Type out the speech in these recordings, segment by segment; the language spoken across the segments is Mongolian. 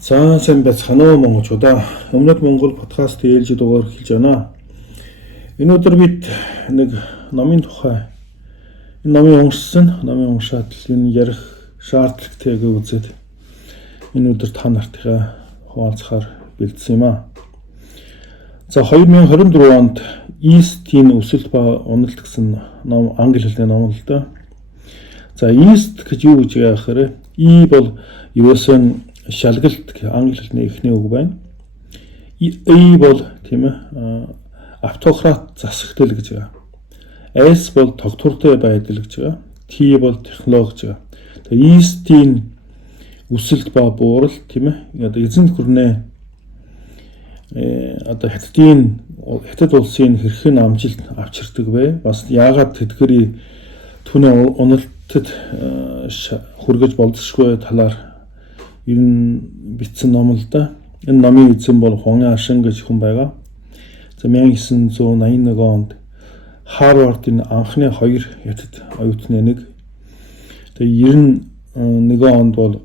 За сайн байцгаана уу монголчуудаа. Өмнөд Монгол подкаст ээлж дугаар эхэлж байна. Энэ өдөр бид нэг номын тухай энэ номыг уншаад энэ ярих шаардлагатай гэж үзээд энэ өдөр та нартайгаа хуваалцахаар бэлдсэн юм аа. За 2024 онд East-ийн өсөлт ба уналт гэсэн ном англи хэлний ном л да. За East гэж юу гэж яахаар E бол ерөөсөн шалгалт гэх англи хэлний эхний үг байна. E бол тийм ээ автократ засагтал гэж байгаа. S бол тогтвортой байдал гэж байгаа. T бол технологи гэж байгаа. Тэгээ East-ийн өсөлт ба буурал тийм ээ одоо эзэнт гүрнээ одоо хятад улсын хэрхэн амжилт авчирдаг вэ? Бас яагаад тэдгэрийн түүний уналтад хүргэж болзошгүй талаар ер нь бичсэн ном л да. Энэ номын эзэн бол Хуан Ашин гэж хүн байгаа. За 1981 онд Харвардын анхны 2 хятад оюутны нэг. Тэгээ 91 онд бол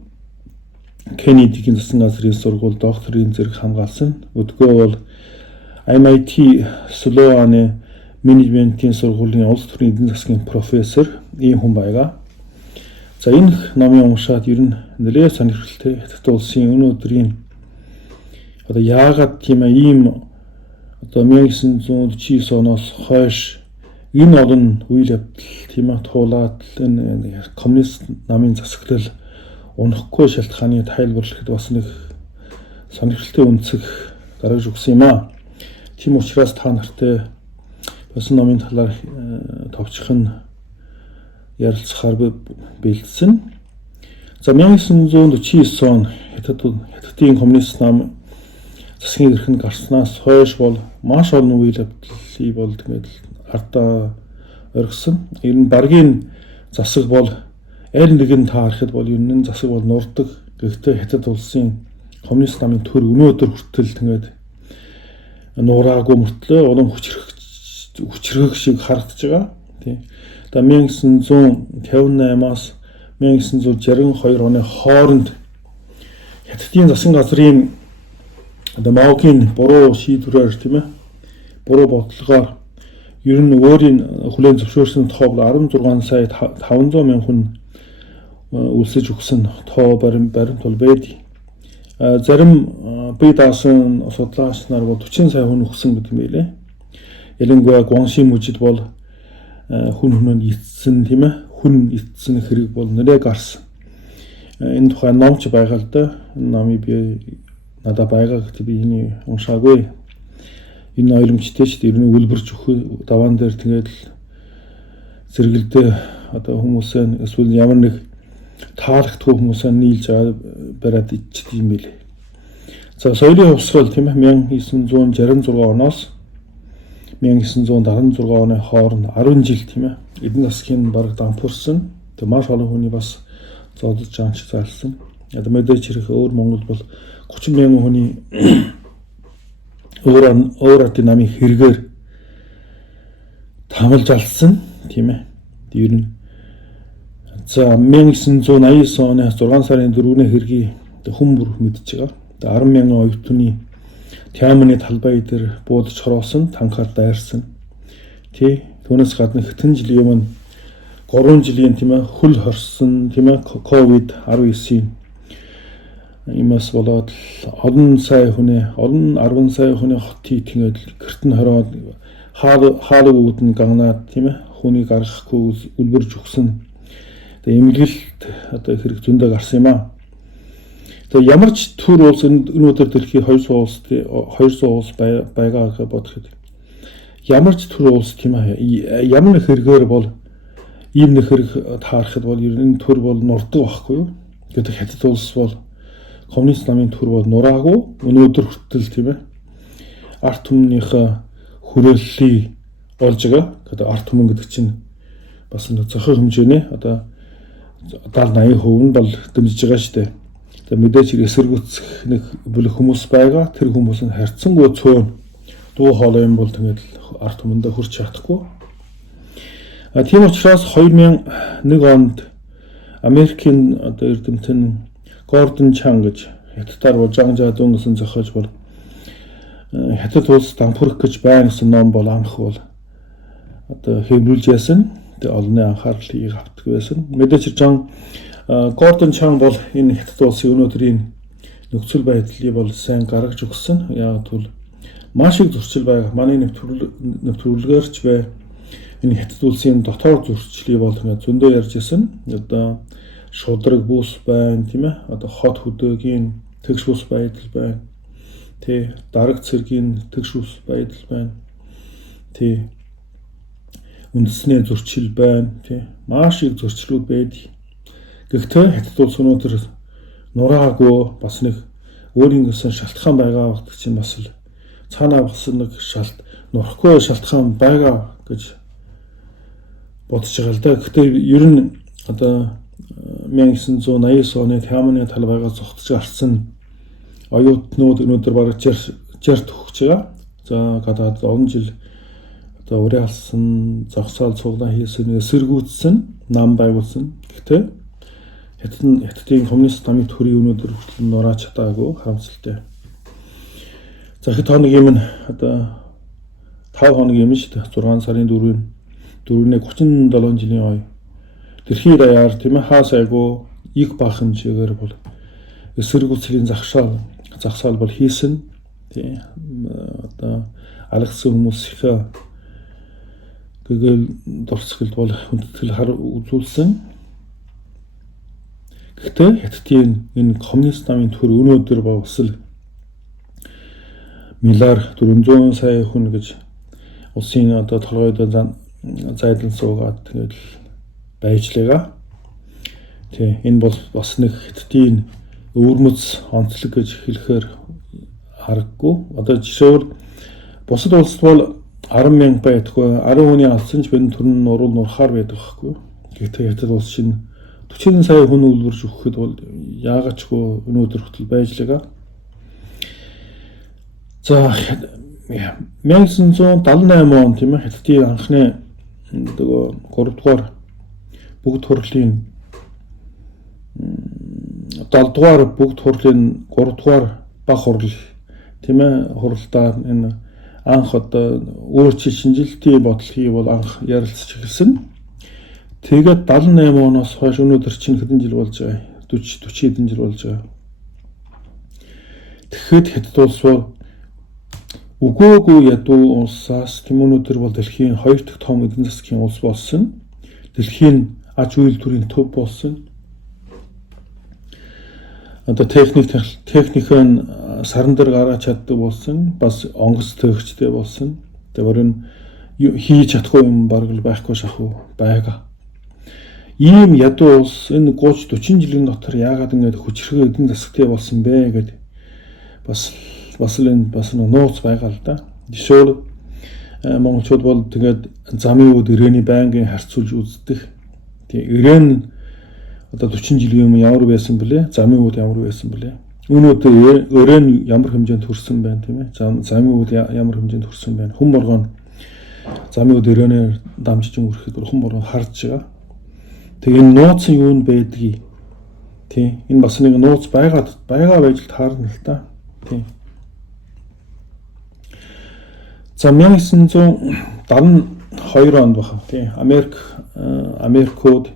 Кеннедигийн засгийн газрын сургууль докторийн зэрэг хамгаалсан. Өдгөө бол MIT Sloan менежментийн сургуулийн улс төрийн эдийн засгийн профессор ийм хүн байгаа. За энэ номын уншаад ер нь нэлээд сонирхолтой хятад улсын өнөөдрийн одоо яагаад тийм ийм одоо 1949 оноос хойш энэ олон үйл явдал тийм туулаад энэ коммунист намын засаглал унахгүй шалтгааны тайлбарлахад бас нэг сонирхолтой үнцэг гаргаж өгсөн юм аа. Тийм учраас та нартай бас номын талаар товчхон ярилцахаар бэлдсэн. За 1949 он хятадын коммунист нам засгийн эрхэнд гарснаас хойш бол маш олон үйл явдлыг бол тэгээд ардаа оргисон. Ер нь баргийн засаг бол аль нэгэн таарахад бол ер нь засаг бол нурдаг. Гэхдээ хятад улсын коммунист намын төр өнөөдөр хүртэл тэгээд нураагүй мөртлөө улам хүчрэх шиг харагдаж байгаа. Тийм. Тэгээ 1958-аас 1962 оны хооронд хятадын засгийн газрын одоо Маогийн буруу шийдвэрээр тийм ээ буруу бодлогоор ер нь өөрийн хүлээн зөвшөөрсөн тоо бол 16 сая 500 мянган хүн үлсэж өгсөн тоо баримтал байдаг. Зарим бие даасан судлаач нар бол 40 сая хүн өгсөн гэдэг юм байлээ. Ялангуяа Гуанши мужид бол хүнд эцсэн тийм ээ хүн эцсэн хэрэг бол нэрээ гарсан. Энэ тухай номч байгаа л да. Энэ номыг би надад байгаа гэхдээ би энийг уншаагүй. Энэ ойлгомжтой ч ер нь үлбэрч өгөх даваан дээр тэгээд зэрэгэлдээ одоо хүмүүсээ эсвэл ямар нэг таалагдгүй хүмүүсээ нийлж бариад ичдэг юм билээ. За соёлын хувьсгал тийм ээ 1966 оноос 1976 оны хооронд 10 жил тийм ээ эдийн засгийн бараг дампуурсан. Тэг маш олон хүний бас зодож жанч зайлсан. Одоо мэдээж хэрэг өөр Монгол бол 30 мянган хүний өөр ардын намын хэрэгээр тамилж алсан тийм ээ. Ер нь за 1989 оны 6 сарын 4-ний хэргийг хүн бүр мэдж байгаа. 10 мянган оюутны Тиамны талбай дээр буудаж хороосон, танхаар дайрсан. Түүнээс гадна хэдэн жилийн өмнө 3 жилийн тийм ээ хөл хорсон тийм ээ COVID-19 имаас болоод олон 10 сая хүний хотыг тэгээд гэрт нь хороод хаалга үүдэн гагнаад тийм ээ хүнийг гаргахгүй үлбэрж өгсөн. Тэгээд эмгэлт одоо хэрэг зөндөө гарсан юм аа. Тэгээ ямар ч төр улс өнөөдөр дэлхийн 200 улс байгаа гэж бодоход ямар ч төр улс тийм ээ ямар нэг хэрэгээр бол ийм нэг хэрэг таарахад бол ер нь төр бол нурдаг байхгүй юу. Гэхдээ хятад улс бол коммунист намын төр бол нураагүй өнөөдөр хүртэл тийм ээ арт түмнийхээ хүрээллийг олж байгаа. Тэгээд арт түмэн гэдэг чинь бас нэг зохио хэмжээний одоо 70-80% нь бол дэмжиж байгаа шүү дээ. Тэгээд мэдээж эсэргүүцэх нэг бүлэг хүмүүс байгаа. Тэр хүмүүс нь харьцангуй цөөн дуу хоолой юм бол тэгээд арт түмэндээ хүрч чадахгүй. Тийм учраас 2001 онд Америкийн одоо эрдэмтэн Гордон Чан гэж хятадаар бол Жангжаа зүүн гэсэн зохиож бол хятад улс дампуурах гэж байна гэсэн ном бол анх бол одоо хэвлүүлж яасан. Тэгээ олонний анхаарлыг авдаг байсан. Мэдээж Гордон Чан бол энэ хятад улсын өнөөдрийн нөхцөл байдлыг бол сайн гаргаж өгсөн. Яг бол маш их зөрчил байгаа. Манай нэвтрүүлгээрч бай энэ хятад улсын дотоод зөрчлийг бол зөндөө ярьж байсан. Одоо шудраг бүс байна, тийм ээ. Одоо хот хөдөөгийн тэгш бүс байдал байна. Тэ дараг цэргийн тэгш бүс байдал байна. Тэ үндэсний зөрчил байна, тий. Маш их зөрчлүүд байдаг. Гэхдээ хятад улс өнөөдөр нураагүй бас нэг өөрийн гэсэн шалтгаан байгаа гэдэг чинь бас л цаанаа бас нэг нурахгүй шалтгаан байгаа гэж бодож байгаа л да. Гэхдээ ер нь одоо 1989 оны Тайваны талбайгаа зогтож гарсан оюутнууд өнөөдөр бараг 60 төгсөж байгаа. За гадаад 10 жил одоо ураа алсан, зогсоол цуглаа хийсэн, эсэргүүцсэн, нам байгуулсан. Гэхдээ хятадын коммунист намын төрийн өнөөдөр хүртэл нурааж чадаагүй харамсалтай. За хэд хоногийн одоо 5 хоногийн юм шүү дээ. 6 сарын 4-ний 37 жилийн ой. Дэлхийн даяар тийм ээ хаас айгу их бахан чигээр бол эсэргүүцлийн загсаал бол хийсэн. Тийм одоо алгасан хүмүүс их гэгэл дурсгалд бол хүндэтгэл хар үзүүлсэн. Гэхдээ хятадын энэ коммунист намын төр өнөөдөр бас л миллиар 400 сая хүн гэж улсын одоо толгойд зайдан суугаад тэгэл байжлаа. Тэ энэ бол бас нэг хятадын өвөрмөц онцлог гэж хэлэхээр харагдгүй. Одоо жишээлбэл бусад улсад бол 10,000 байдаггүй. 10 хүний алсан ч бэн төрн нурахаар байдаг байхгүй. Гэхдээ хятад улс чинь 40 сая хүн үлбэрж өгөхэд бол яагаад ч өнөөдөр хүртэл байжлаа. За 1978 он тийм ээ хятадын анхны 3 дугаар бүгд хурлын 7 дугаар бүгд хурлын 3 дугаар баг хурал тийм ээ хуралдаа энэ анх одоо өөрчлөлт шинжилтийн бодлогыг бол анх ярилцж эхэлсэн. Тэгээд 78 оноос хойш өнөөдөр чинь хэдэн жил болж байгаа? 40 хэдэн жил болж байгаа. Тэгэхэд хятад улс бол өгөөгүй ядуу улсаас тийм өнөөдөр бол дэлхийн 2 дахь том эдийн засгийн улс болсон. Дэлхийн аж үйлдвэрийн төв болсон. Одоо техник нь саран дээр гаргаж чаддаг болсон. Бас онгоц төгчтэй болсон. Тэгэхээр хийж чадахгүй юм бараг л байхгүй шахуу байгаа. Ийм ядуу улс энэ 30-40 жилийн дотор яагаад ингэж хүчрхэг эдийн засгтай болсон бэ гэдэг бас нууц байгаа л да. Жишээл монголчууд бол тэгээд замын үүд ирээний байнгын харьцуулж үздэг. Тэгээ ирээн одоо 40 жилийн өмнө ямар байсан бэлээ? Замын үүд ямар байсан бэлээ? Өнөөдөр өрөөнд ямар хэмжээнд хүрсэн байна тийм ээ? Замын үүд ямар хэмжээнд хүрсэн байна? Хүн боргоо замын үүд өрөөнөөр дамжиж өнгөрөхэд хүн боргоо харж байгаа. Тэгээ энэ нууцын юу нь байдгийг тийм энэ бас нэг нууц байгаа байж л таарна л та. Тийм. За 1972 онд баха тийм Америкууд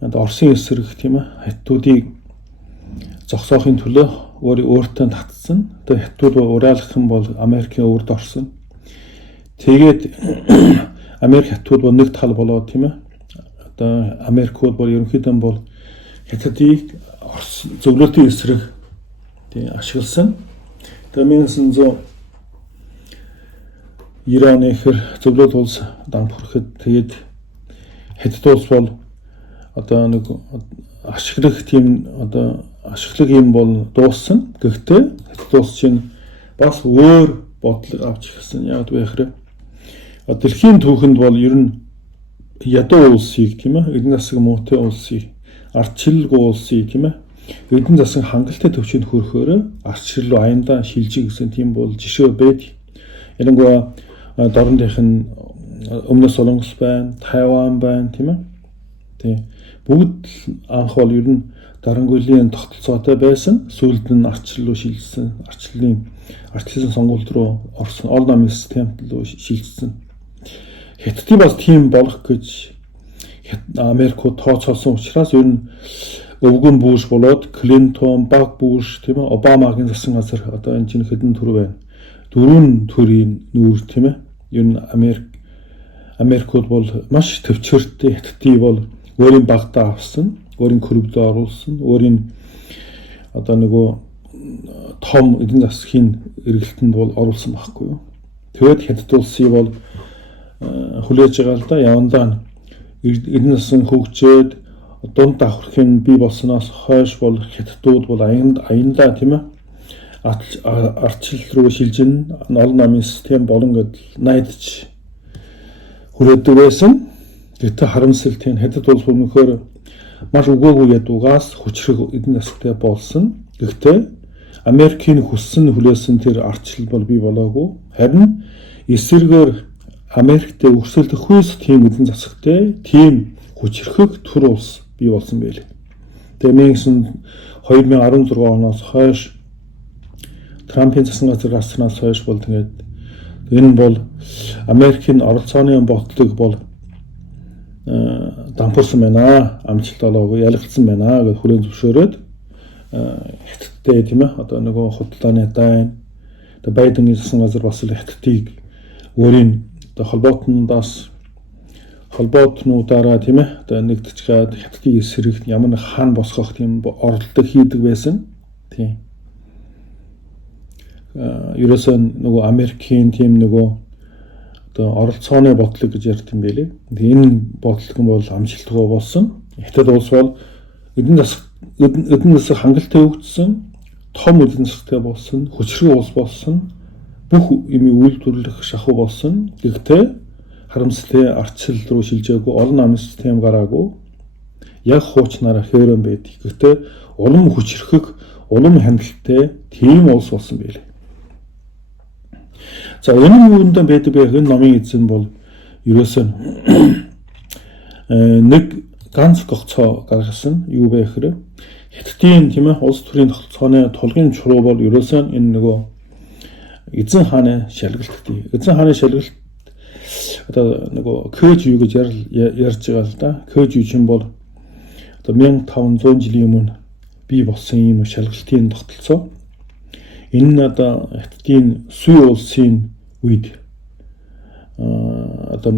Оросын эсрэг тийм ээ хятадуудыг зогсоохын төлөө өөртөө татсан. Тэгээ хятадууд уриалгах юм бол Америкийн өвөрд орсон. Тэгээд Америк хятадууд бол нэг тал болоод тийм ээ одоо Америкууд бол ерөнхийдөө бол хятадыг зөвлөлтийн эсрэг тийм ашигласан. Тэгээ 1990 оны ихэр зөвлөлт улс дампуурахад тэгээд хятад улс бол одоо нэг ашиглах юм бол дууссан. Гэхдээ хятад улс чинь бас өөр бодлого авч ирсэн. Яг вэ хэрэг дэлхийн түүхэнд бол ер нь ядуу улсыг тийм ээ эдийн засаг муутай улсыг ардчилгүй улсыг тийм ээ эдийн засаг хангалттай төвчөнд хөрөхөөр ардчил руу аяндаа шилжих гэсэн тийм бол жишээ байд. Ялангуяа дорнодынх нь өмнө Солонгос байна, Тайван байна тийм ээ. Тэг бүгд анх бол ер нь дарангуйлын тогтолцоотой байсан. Сүүлд нь ардчил руу шилжсэн. Ардчлалын сонгуульд руу орсон. Олон намын системд руу шилжсэн. Хятадын бас тийм болох гэж Америкууд тооцоолсон учраас ер нь өвгөн Буш болоод Клинтон, Баг Буш, тийм ээ, Обамагийн засгийн газар одоо энэ чинь хэдэн төр байна. 4 төрийн нүүр, тийм ээ. Ер нь Америкууд бол маш төвчөртэй. Хятадын бол өөрийн багтаа авсан, өөрийн клубд оруулсан, өөрийн одоо нөгөө том эдийн засгийн эргэлтэнд бол оруулсан байхгүй юу. Тэгээд Хятад улсыг бол хүлээж байгаа л да, явандаа эдийн засгийн хөгжөөд дунд давхархын бий болсноос хойш бол Хятадууд бол аяндаа тийм ээ ардчил руу шилжин олон намын систем болон гэдэл найдаж хүрээдэг байсан. Гэтэл харамсал тийм Хятад улс өнөхөр маш өгөөгүй ядуугаас хүчрэг эдийн засагтай болсон. Гэхдээ Америкийн хүссэн хүлээсэн тэр ардчил бол бий болоогүй. Харин эсэргээр Америкт өрсөлдөхөөс тийм эдийн засагтай, тийм хүчрхэг төр улс бий болсон байлээ. Тэгээ 2016 оноос хойш Трампын засгийн газар гарснаас хойш бол тэгээд энэ бол Америкийн оролцооны бодлого бол дампуурсан байна, амжилт олоогүй, ялагдсан байна гэж хүлээн зөвшөөрөөд Хятадтай тийм ээ одоо нөгөө худалдааны дайн Байденгийн засгийн газар бас л Хятадыг өөрийн одоо холбоотнуудаараа тийм ээ одоо нэгдэж гад Хятадын эсрэг ямар нэг хаан босгох тийм оролддог хийдэг байсан. Тийм. Ерөөсөө нөгөө Америкийн тийм нөгөө одоо оролцооны бодлого гэж ярьд юм байлээ. Энэ бодлого нь бол амжилттай болсон. Хятад улс бол эдийн засаг хангалттай хөгжсөн, том эдийн засагтай болсон, хүчрэг улс болсон, бүх юм үйлдвэрлэх шахуу болсон. Гэхдээ харамсалтай ардчил руу шилжээгүй, олон намын систем гараагүй. Яг хуучнаараа хэврэн байдаг. Гэхдээ улам хүчрхэг, улам хангалттай тийм улс болсон байлээ. За энэ юундаа байдаг вэ? Энэ номын эзэн бол ерөөсөө нэг ганц гогцоо гаргасан. Юу вэ гэхээр Хятадын тийм ээ улс төрийн тогтолцооны тулгын чуруу бол ерөөсөө энэ нөгөө эзэн хааны шалгалттай. Эзэн хааны шалгалт одоо нөгөө Кэж юу гэж ярьж байгаа л да. Кэж юу чинь бол одоо 1500 жилийн өмнө бий болсон юм шалгалтын тогтолцоо. Энэ нь одоо Хятадын Сүй улсын үед одоо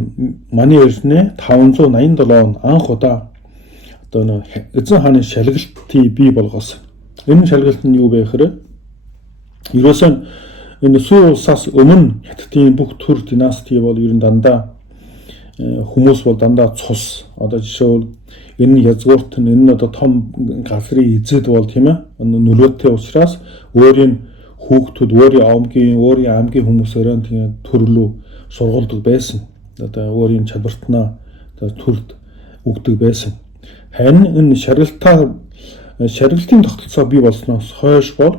манай эрдэнэ 587 он анх удаа одоо эзэн хааны шалгалтыг бий болгосон. Энэ шалгалт нь юу вэ гэхээр ерөөсөө энэ Сүй улсаас өмнө Хятадын бүх төр династи бол ер нь дандаа хүмүүс бол дандаа цус одоо жишээл энэ язгуурт нь энэ одоо том газрын эзэд бол тийм ээ нөлөөтэй учраас өөрийн хүүхдүүд өөрийн аймгийн хүмүүсээрээ тийм төрлөө сургуулдаг байсан. Одоо өөрийн чадвартнаа одоо төрд өгдөг байсан. Харин энэ шаргалтын тогтолцоо бий болсноос хойш бол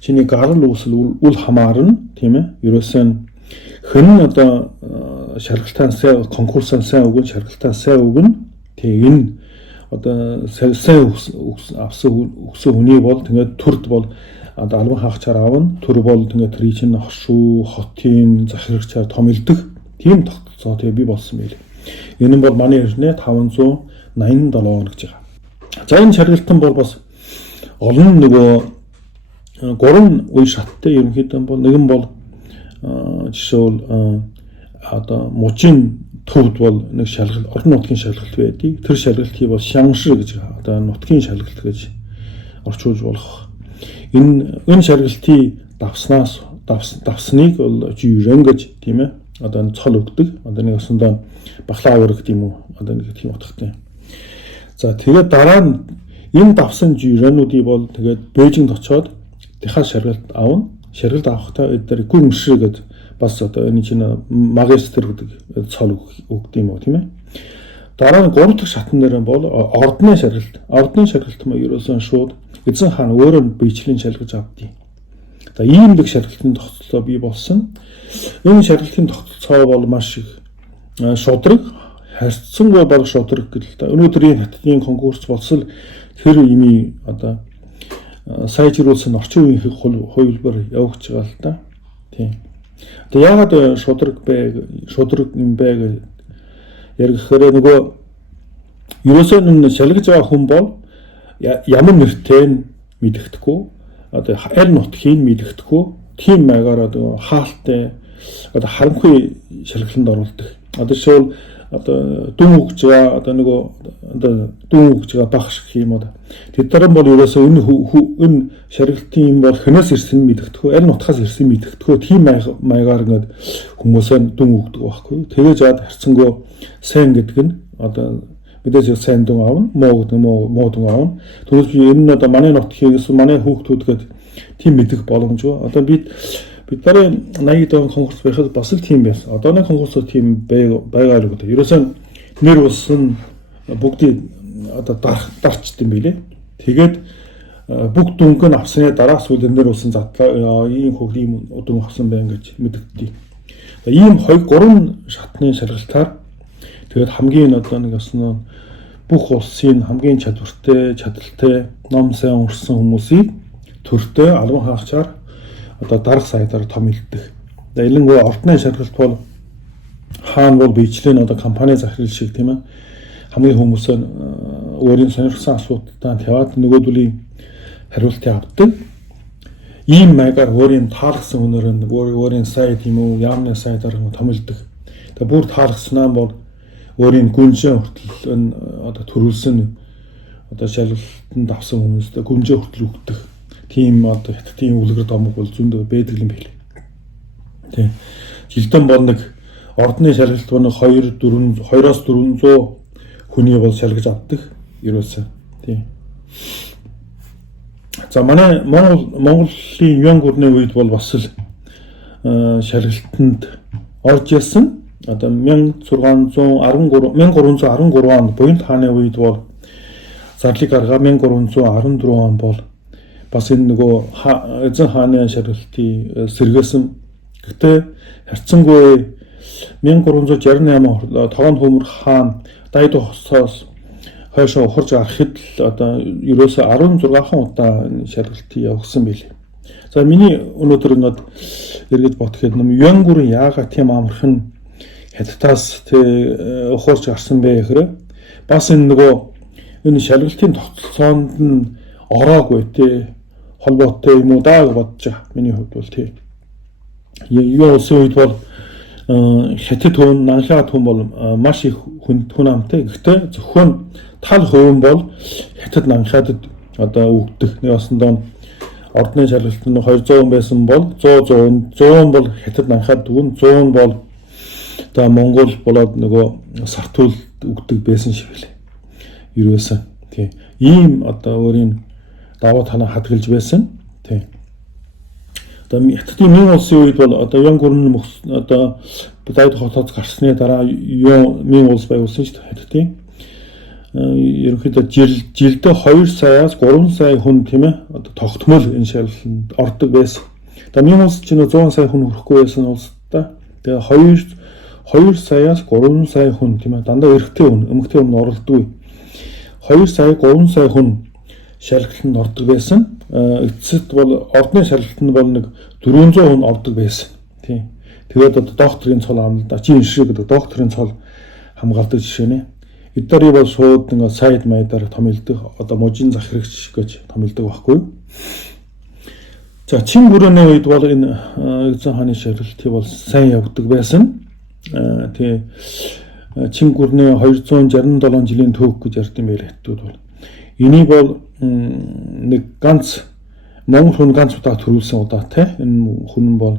чиний гарал үүсэл үл хамаарна тийм ээ. Ерөөсөө хэн одоо шаргалтаа сайн конкурсаа сайн өгөн шаргалтаа сайн өгнө. Тэгээ энэ одоо сайн өгсөн хүний бол тэгээд төрд бол одоо албан хаагчаар аавна. Төр бол тэгээд тэрий чинь хошуу, хотын захирагчаар томилдог тийм тогтолцоо тэгээ бий болсон байл. Энэ нь бол манай эрдэнэ 587 он гэж байгаа. За энэ шаргалтан бол бас олон нөгөө 3 үе шаттай ерөнхийдөө бол нэг нь бол жишээл одоо мужийн төвд бол нэг шалгалт орон нутгийн шалгалт байдаг. Тэр шалгалтыг бол шаншир гэж одоо нутгийн шалгалт гэж орчуулж болох. Энэ шалгалтыг давсныг бол жирэн гэж тийм ээ одоо цол өгдөг. Одоо нэг өсөндөө баклавар гэдэг юм уу? Одоо нэг тийм утгатай. За тэгээд дараа нь энэ давсан жирэнүүдийг бол тэгээд Бээжинд очоод дахиад шалгалт аавна. Шалгалт авахдаа эдгээр гүншир гэдэг бас одоо энэ чинь магистр гэдэг цол өгдөг юм уу тийм ээ. Дараа нь 3 дахь шатн дээр бол ордны шалгалт. Ордны шалгалт маа ерөөсөн шууд эзэн хаан өөрөө биечлэн шалгаж авдیں۔ За ийм нэг шалгалтын тогтолцоо бий болсон. Энэ шалгалтын тогтолцоо бол маш их шудраг, харьцангуй бага шудраг гэдэг л да. Өнөөдрийн Хятадын конкурс болсол тэр ими одоо сайжруулсан орчин үеийн хувилбар явагдаж байгаа л да. Тийм. Одоо яагаад шудраг юм бэ гэж яригхээр нөгөө ерөөсөө нэг шалгаж байгаа хүн бол ямар нэртэй мэдэгдэхгүй одоо аль нутгийг мэдэгдэхгүй тийм маягаар одоо хаалттай одоо харанхуй шалгаланд оруулдаг. Одоо жишээл одоо дүн өгж байгаа одоо нөгөө одоо дүн өгж байгаа багш гэх юм уу. Тэд нар бол ерөөсөө энэ шалгалтын юм бол хэнээс ирсэн мэдэгдэхгүй аль нутгаас ирсэн мэдэгдэхгүй тийм маягаар ингээд хүмүүсээ дүн өгдөг байхгүй. Тэгэж жаад харцсангөө сайн гэдэг нь одоо мэдээж сайн дүн аавна, муу гэдэг муу дүн аавна. Тэгвэл би энэ нь одоо манай нутгийг эсвэл манай хүүхдүүдгээд тийм мэдэх боломжгүй. Одоо бид нарын 80-д он конкурс байхад бас л тийм байсан. Одооны конкурсууд тийм байгаа л гэдэг. Ерөөсөө нэр болсон бүгдийг одоо дарчд юм билээ. Тэгээд бүгд дүнг нь авсны дараа сүүл нэр болсон задлаа ийм хөвг ийм дүн авсан байна гэж мэдэгддэг. Ийм 2-3 шатны шалгалтаар тэгээд хамгийн одоо нэг основной бүх улсын хамгийн чадaltaй ном сайн уншсан хүмүүсийг төртөө албан хаагчаар одоо дарга сайтаар томилдог. Ялангуяа ордны шалгалт бол хаана бол биечлэн одоо компани захирал шиг тийм ээ хамгийн хүмүүсээ өөрийн сонирхсан асуудалтай таваад нөгөөдлийн хариултыг авдаг. Ийм маягаар өөрийн таалгсан өнөрөнд өөрийн сайт юм уу яамны сайтаар томилдог. Тэгээ бүр таалгснаа бол өөрийн гүнжээ хүртэл одоо төрүүлсэн одоо шалгалтанд авсан хүмүүстээ гүнжээ хүртэл өгдөг. Тийм одоо хятадын үлгэр домог бол зөндөө байдаг юм билээ. Тийм. Жилдэн бол нэг ордны шалгалт бол 2-400 хүний бол шалгаж авдаг ерөөсөө. Тийм. За манай Монголын юан гүрний үед бол бас л шалгалтанд орж ирсэн. Одоо 1313 онд Буянт хааны үед бол зарлиг гаргаа 1314 он бол бас энэ нөгөө эзэн хааны шалгалтыг сэргээсэн. Гэхдээ харьцангуй 1368 тогон хөмөр хаан Дайд хосоос хойшоо ухарж гарахад л одоо ерөөсөө 16хан удаа шалгалтыг явуулсан билээ. За миний өнөөдөр ингээд эргэж бодоход юан гүрэн яагаад тийм амархан хятадаас ухарж гарсан бэ гэхээр бас энэ нөгөө энэ шалгалтын тогтолцоонд нь ороогүй тий холбоотой юм уу даа гэж бодож байгаа. Миний хувьд бол тий. Юу улсын үед бол хятад хүн, нанхиад хүн бол маш их хүн амтай. Гэхдээ зөвхөн тал хувин бол хятад нанхиадад одоо өгдөг. Нэг осондоо ордны шалгалтанд 200 хүн байсан бол 100 бол хятад нанхиад дүн 100 бол одоо Монгол болоод нөгөө сартуул өгдөг байсан шиг билээ. Ерөөсөн. Тий. Ийм одоо өөрийн даваа танаа хадгалж байсан. Тий. Одоо хятадын нэг улсын үед бол одоо юан гүрэн одоо Дайд хотоос гарсны дараа юан улс байгуулсан шүү дээ хятадын. Ерөнхийдөө жилдээ 2 саяас 3 сая хүн тийм ээ одоо тогтмол энэ шалгалтанд ордог байсан. Одоо нэг улс чинь 100 сая хүн хүрэхгүй байсан улстай. Тэгээ 2 саяас 3 сая хүн тийм ээ дандаа эрэгтэй хүн, эмэгтэй хүн оролддог. 2 сая 3 сая хүн шалгалтанд ордог байсан. Эцэст бол ордны шалгалтанд бол нэг 400 хүн ордог байсан. Тийм. Тэгээд одоо докторийн цол амлаа. Чи шиг гэдэг докторийн цол хамгаалдаг жишээ нэ. Эдгээр бол шууд нэг сайд майдаар томилдог. Одоо можийн захирагч гэж томилдог байхгүй. За чин бүрээний үед бол энэ эзэн хааны шалгалтыг бол сайн явагддаг байсан. Тэгээ чин гүрний 267 жилийн төв гэж ярьд юм байл хятадууд бол. Энийг бол нэг ганц Монгол хүн ганц удаа төрүүлсэн удаатай. Энэ хүн бол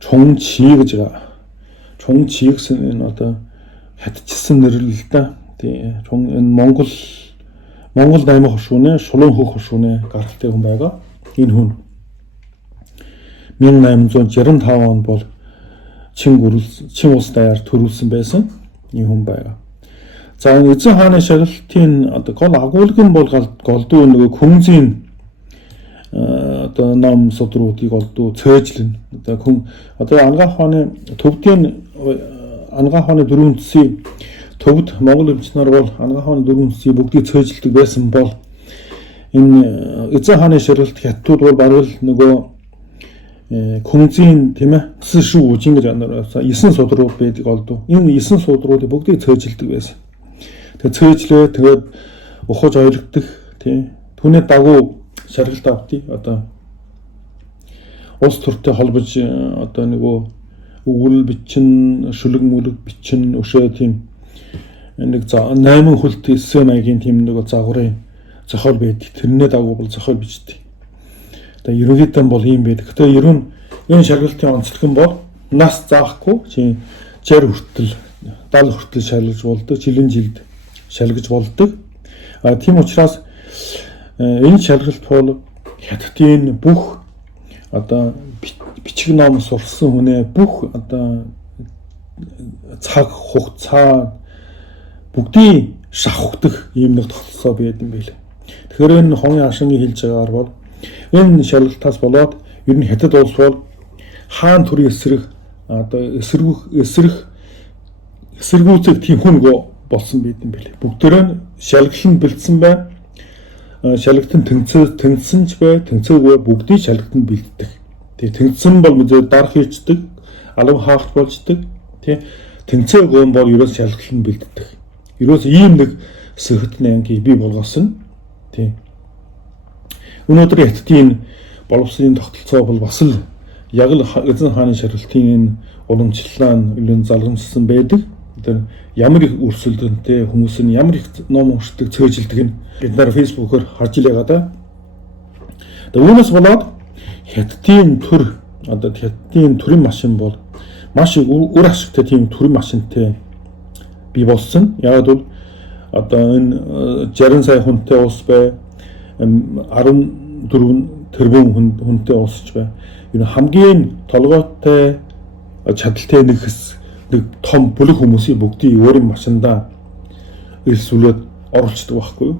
Чонгчи гэж байгаа. Чонгчи гэсэн энэ одоо хатчихсан нэрлэл л да. Тэгээ энэ Монгол наймаа хошууны шулуун хөх хошууны гаралтай хүн байгаа. Энэ хүн 1865 онд бол чин улс даяар төрүүлсэн байсан ийм хүн байгаа. За эзэн хааны шалгалтын одоо гол агуулгын бол голдуу нөгөө күнзийн одоо ном судруудыг голдуу цөөжлөн одоо ангаах хааны төвдийн ангаах хааны дөрвөн төсвийн төвд Монгол эмч нар бол Анагаахын дөрвөн сүсийг бүгдийг цөөжилдэг байсан бол энэ эзэн хааны шаргалт хятадууд бол бараг л нөгөө Күнзийн тийм ээ гэсэн шүү ингэж анараас 9 судрууд байдаг олдоо. Энэ 9 судруудыг бүгдийг цөөжилдэг байсан. Тэгээ цөөжлөө тэгээд ухаж ойлгодог тийм түүний дагуу шаргалт авдий одоо улс төртэй холбож одоо нөгөө өгүүл бичин шүлэг мүлэг бичин өшөө тийм нэг 8 хөлт эсэмагийн тийм нөгөө загварын зохиол байдаг. Тэрний дагуу бол зохиол бичдэг. Тэгээ ерөнхийдөө бол ийм байдаг. Тэгээ ер нь энэ шалгалтын онцлог нь бол нас заахгүй чи 60 хүртэл 70 хүртэл шалгаж болдог, жилийн жилд шалгаж болдог. Тийм учраас энэ шалгалт бол хятадын бүх одоо бичиг ном сурсан хүнээ бүх одоо цаг хугацаа бүгдийг шавхдаг ийм нэг тогтолцоо байдаг юм билээ. Тэгэхээр энэ хонгийн ашингийн хэлж байгаагаар бол энэ шалгалтаас болоод ер нь хятад улс бол хаан төрийн эсрэг одоо эсэргүүцэх тийм хүнгөө болсон байт юм билээ. Бүгдээрээ нь шалгалт нь бэлдсэн байна. Шалгалтын тэнцсэн ч бай, тэнцээгүй бүгдийг шалгалтанд бэлддэг. Тэгээ тэнцсэн бол мэдээ дарах хийцдэг, алам хаахт болждаг. Тий тэнцээгүй бол ерөөс шалгалтанд бэлддэг. Ерөөс ийм нэг сэрхтний анги бий болгосон. Тий өнөөдөр хятадын боловсролын тогтолцоо бол бас л яг л эзэн хааны шаргалтын энэ уламжлалаа нэлээд залгамжсан байдаг. Тэр ямар их өрсөлдөнтэй хүмүүс нь ямар их ном уншдаг, цөөжилдэг нь бид нар фэйсбүүкээр харж илээ да. Тэгээ үүнээс болоод хятадын төр одоо хятадын төрийн машин бол маш их үр ашигтай тийм төрийн машинтай бий болсон. Яг бол одоо энэ 60 сая хүнтэй улс бай 14 тэрбум хүнтэй улсч бай. Энэ хамгийн толгойтой чадaltaй нэг том бүлэг хүмүүсийн бүгдийг өөрийн машиндаа элсүүлээд оруулцдаг байхгүй юу.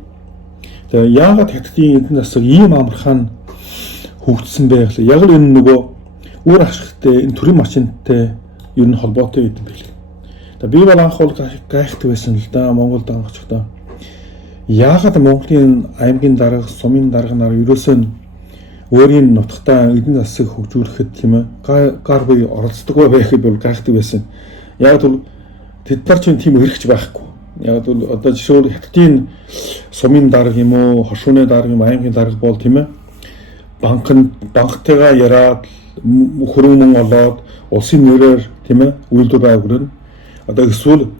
Тэгээ яагаад хятадын эдийн засаг ийм амархан хөгжсөн бэ гэхэл яг л энэ нөгөө үр ашигтай энэ төрийн машинтай ер нь холбоотой гэдэг юм билээ. Тэгээ би бол анх бол гайхдаг байсан л да Монголд анхчдаа. Яагаад Монголын аймгийн дарга, сумын дарга нар ерөөсөө өөрийн нутагтаа эдийн засаг хөгжүүлэхэд тийм ээ гар буй оролцдог байхыг бол гайхдаг байсан. Яг бол тэд нар ч тийм хэрэгч байхгүй. Яг бол одоо жишээлбэл хятадын сумын дарга юм уу, хошууны дарга юм, аймгийн дарга бол тийм ээ банктайгаа яраад хөрөнгө олоод улсын нэрээр тийм ээ үйлдвэр байгуулна. Одоо эсвэл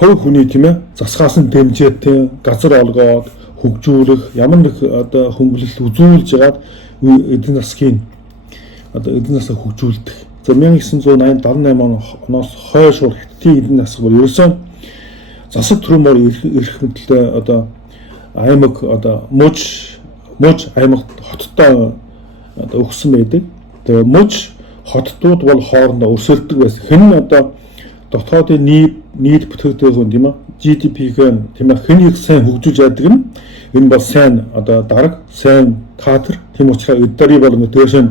хувь хүний тийм ээ засгаас нь дэмжээд тийм газар олгоод хөгжүүлэх ямар нэг одоо хөнгөлөлт үзүүлж ягаад эдийн засгийн одоо эдийн засаг хөгжүүлдэг. За 1978 оноос хойш бол хятадын эдийн засаг бол ерөөсөн засаг төрөмөр эрх мэдэлтэй одоо аймаг одоо муж аймаг хоттой одоо өгсөн байдаг. Тэгээ муж хотууд бол хоорондоо өрсөлдөг байсан. Хэн одоо дотоодын нийт бүтээгдэхүүн тийм ээ GDP-г тийм ээ хэн их сайн хөгжүүлж яадаг нь энэ бол сайн одоо дарга, сайн кадр тийм учраас эддэрий болон дээш нь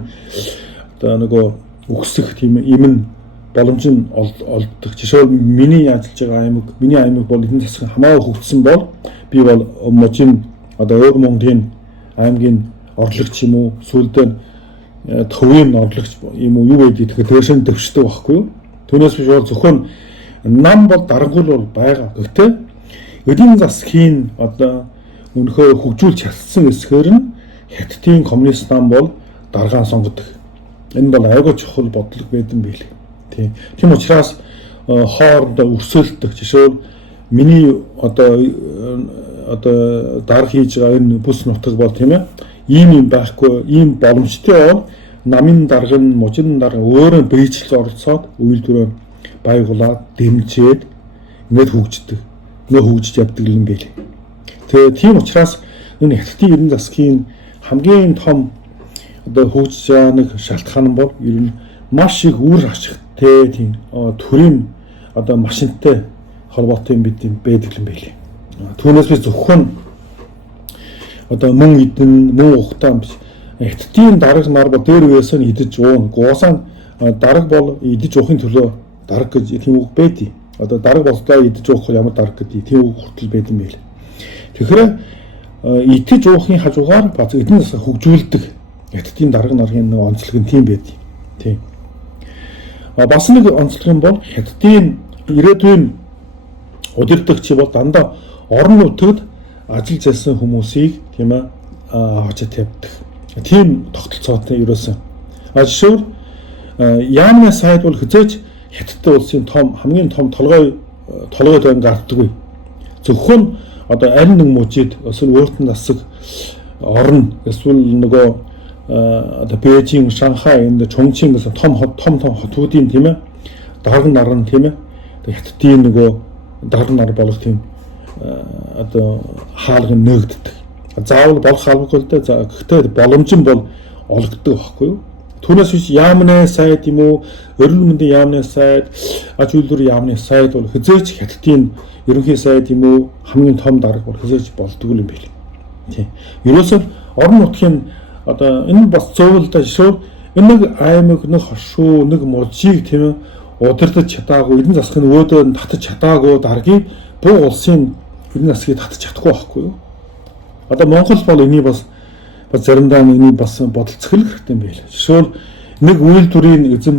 одоо нөгөө өгсөх тийм юм боломж нь олддог. Жишээл миний ажиллаж байгаа аймаг, миний аймаг бол эдийн засаг хамаагүй хөгжсөн бол би бол мужийн одоо өөр Монголын аймгийн орлогч юм уу, сүүлдээ төвийн орлогч юм уу юу гэдэг тэгэхээр дээш нь дэвшдэг байхгүй юу? Түүнээс биш бол зөвхөн нам бол дарангуул бол байгаа. Гэхдээ эдийн засгийн одоо өнөхөө хөгжүүлж чадсан эсгээр нь хятадын коммунист нам бол даргаан сонгодог. Энэ бол айгүй чухал бодлого байдсан биелээ. Тийм учраас хоорондоо өрсөлдөх жишээл миний одоо дарга хийж байгаа энэ бүс нутаг бол тийм ээ ийм байхгүй ийм боломжтой бол намын дарга нь мужийн дарга өөрөө биечлэл оролцоод үйлдвэрээ байгуулад дэмжиж ингээд хөгждөг. Нөө хөгжиж явдаг юм байлээ. Тэгээ тийм учраас энэ хятадын эдийн засгийн хамгийн том одоо хөгжиж байгаа нэг шалтгаан бол ер нь маш их үр ашигтай тийм төрийн одоо машинтай холбоотой юм байдаг юм байлээ. Түүнээс би зөвхөн одоо мөн эдэн мөн ухтаа биш хятадын дарга нар бол дээр үеэс нь идэж уун гуусаа дарга бол идэж уухын төлөө дарга гэж тийм үг байдий. одоо дарга боллоо идэж уух ямар дарга гэдэг тийм үг хүртэл байд юм байл. Тэгэхээр идэж уухын хажуугаар бац эдийн засаг хөгжүүлдэг хятадын дарга нарын нэг онцлог нь тийм байд. Тийм. Бас нэг онцлог нь бол хятадын ирээдүйн удирдагч бол дандаа орон нутагт ажил зайлсан хүмүүсийг тийм ээ авч тавьдаг. Тийм тогтолцоотой ерөөсөн. Жишээлбэл Яамны сайд бол хизээж хятадтай улсын хамгийн том толгой тойн гардаггүй. Зөвхөн одоо аль нэг мужид эсвэл өөртөө засаг орн эсвэл нөгөө одоо Бээжин, Шанхай, энд Чонгчин гэсэн том хотуудын тийм ээ дарга нар нь тийм ээ хятадын нөгөө дарга нар болох тийм одоо хаалга нэгддэг. Заавал болох албагүй л дээ. Гэхдээ боломж нь бол олгдог байхгүй юу? Түүнээс биш Яамны сайд юм уу, эрүүл мэндийн Яамны сайд, аж үйлдвэрийн Яамны сайд бол хизээч хятадын ерөнхий сайд юм уу, хамгийн том дарга бол хизээч болдгүй юм байл. Тийм. Ерөөсөө орон нутгийн одоо энэ бас зөвлөлдөө шүү. Энэ нэг аймаг, нэг хошуу, нэг мужийг тийм удирдах чадаагүй, эдийн засгын өөдөө татаж чадаагүй даргийг бүх улсын эдийн засгийг татаж чадахгүй байхгүй юу? Одоо Монгол бол энийг бас заримдаа энийг бас бодолцох хэрэгтэй юм байл. Жишээл нэг үйлдвэрийн эзэн